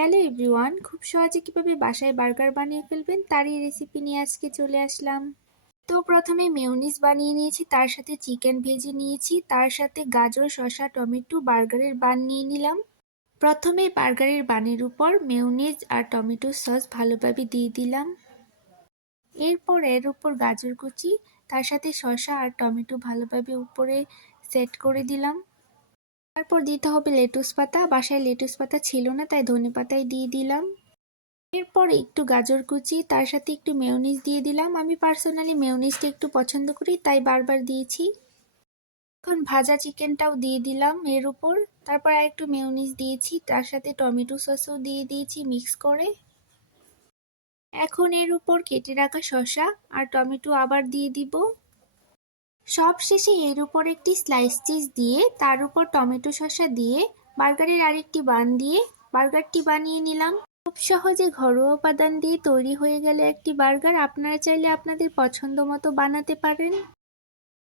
Hello everyone, খুব সহজে কিভাবে বাসায় বার্গার বানিয়ে ফেলবেন তারই রেসিপি নিয়ে আজকে চলে আসলাম। তো প্রথমে মেয়োনিজ বানিয়ে নিয়েছি, তার সাথে চিকেন ভেজে নিয়েছি, তার সাথে গাজর, শসা, টমেটো, বার্গারের বান নিয়ে নিলাম। প্রথমে বার্গারের বানের উপর মেয়োনিজ আর টমেটো সস ভালোভাবে দিয়ে দিলাম। এরপর এর উপর গাজর কুচি, তার সাথে শসা আর টমেটো ভালোভাবে উপরে সেট করে দিলাম। তারপর দিতে হবে লেটুস পাতা। বাসায় লেটুস পাতা ছিল না, তাই ধনে পাতায় দিয়ে দিলাম। এরপর একটু গাজর কুচি, তার সাথে একটু মেয়োনিজ দিয়ে দিলাম। আমি পার্সোনালি মেয়োনিজটা একটু পছন্দ করি, তাই বারবার দিয়েছি। এখন ভাজা চিকেনটাও দিয়ে দিলাম এর উপর। তারপর আর একটু মেয়োনিজ দিয়েছি, তার সাথে টমেটো সসও দিয়ে দিয়েছি মিক্স করে। এখন এর উপর কেটে রাখা শসা আর টমেটো আবার দিয়ে দিব। সব শেষে এর উপর একটি স্লাইস চিজ দিয়ে, তার উপর টমেটো শসা দিয়ে, বার্গারের আরেকটি বান দিয়ে বার্গারটি বানিয়ে নিলাম। খুব সহজে ঘরোয়া উপাদান দিয়ে তৈরি হয়ে গেল একটি বার্গার। আপনারা চাইলে আপনাদের পছন্দ মতো বানাতে পারেন।